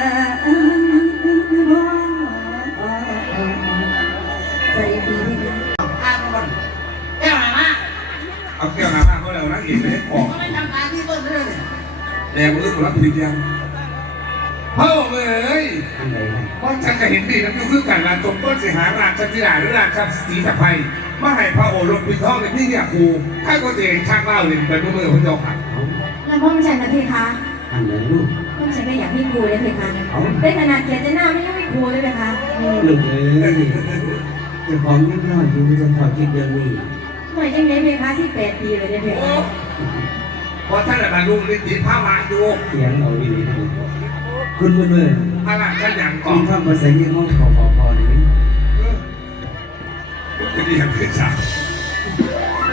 สวัาแก้หน้ามาเขาแล้นั่งานที่ต้นเรื่องยแดงมันก็คนรับผิดยังเฮ้ยเลยเพราะฉันจะเห็นดีน้ำยุคือการลาจบต้นเสียหารานชันทิลาหรือราชันสีสะพายมาให้พระโอรสพิดท้องในที่เนี่ยครูถ้าก็จะเห็นช่างเล่าเลยเป็นมือมือพระเจ้าค่ะแล้วพ่อไม่ใช่นาทีคะ อันไหนลูกพ่อไม่ใช่ก็อยากให้ครูเลยพี่คะเอาได้ขนาดเขียนจะหน้าไม่ยังไม่ครูเลยไหมคะลูกเอ้ยจะของยังน้อยอยู่จะขอคิดเรื่องนี้หน่อยยังไงพี่คะที่แปดปีเลยเนี่ยพี่โอ้คะพอท่านอาจารย์ลุงได้ยินผ้ามาดูเสียงเอาดีๆนะคุณเมื่อเมื่อพระราชอย่างก่อมีนคำภาษาเยี่ยมห้องขอขอพอหรือจะดีอย่างขึ้นฉาก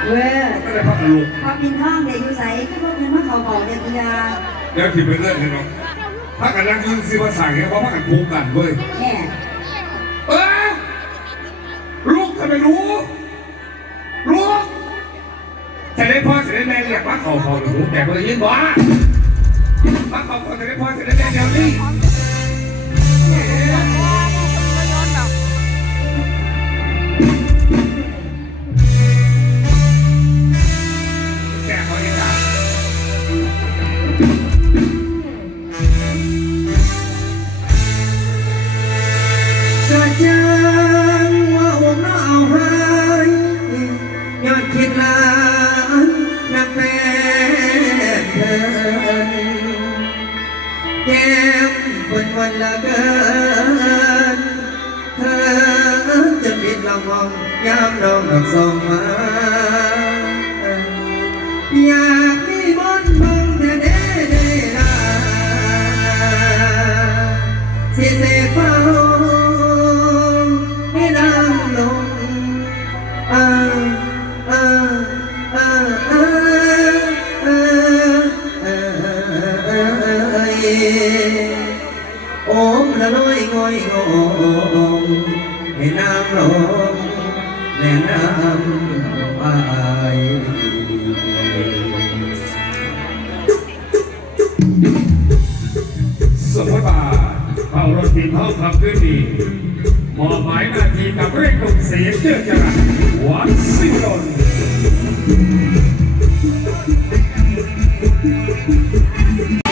เว้ยก็ได้พระอรุณพอกินข้าวเด็กอยู่ใสก็พวกยังมาเขาบอกเด็กยา แล้วที่ไปเลื่อนกันเนาะพระกันนั่งยืนซีว่าสั่งเนี่ยเพราะพระกันพูกันเว้ยแน่เออลูกทำไมรู้ลูกจะได้พ่อจะได้แม่เรียกว่าเขาเขาหรือแต่ก็เลยยินบ่ว่าเขาเขาจะได้พ่อจะได้แม่เดี๋ยวนี้ จังว่าผมน่าเอาให้ยอดคิดลานนักแฟนเพิ่นแก้มเปินวันละเกินเธอจะปิดลำมองยามน้องดอกส่งมายา ôm là lối ngôi ngọn miền nam rộng miền nam bài สมบัติเป่ารถติดห้องขับขึ้นดีมอบหมายหน้าที่กับเร่งลงเสียงเชื่อจระวัดสิลน Thank you.